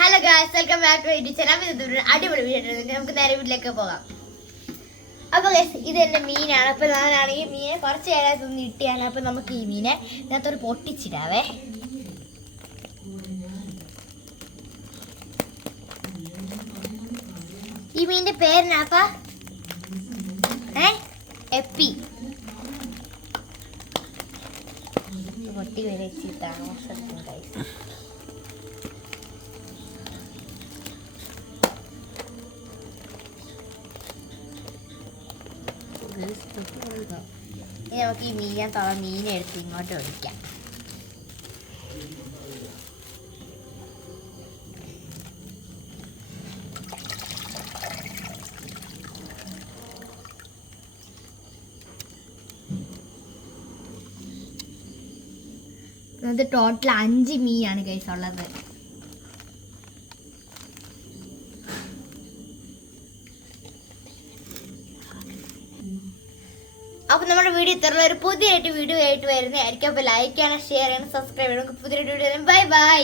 Hello guys, welcome back to YouTube channel. അടിപൊളി video നമുക്ക് നേരെ വീട്ടിലേക്ക് പോകാം. അപ്പോൾ ഗൈസ്, ഇത് എൻ്റെ മീനാണ്. അപ്പോൾ ഞാനാണെങ്കിൽ മീനെ കുറച്ച് നേരം ഒന്ന് ഇട്ടിയാണ്. അപ്പോൾ നമുക്ക് ഈ മീനെ ഇതിനകത്തൊരു പൊട്ടിച്ചിടാവേ. ഈ മീനിൻ്റെ പേരിനകത്താ എപ്പി. പൊട്ടി വരെ താമസം ഗൈസ്. ഇനി നമുക്ക് ഈ മീനെ എടുത്ത് ഇങ്ങോട്ട് ഒഴിക്കാം. ഇത് ടോട്ടൽ 5 മീനാണ് ഗൈസ് ഉള്ളത്. അപ്പോൾ നമ്മുടെ വീഡിയോ ഇത്തരമുള്ള ഒരു പുതിയ വീഡിയോ ആയിട്ട് വരുന്നതായിരിക്കും. അപ്പോൾ ലൈക്ക് ചെയ്യണം, ഷെയർ ചെയ്യണം, സബ്സ്ക്രൈബ് ചെയ്യണം. പുതിയ വീഡിയോ. Bye bye.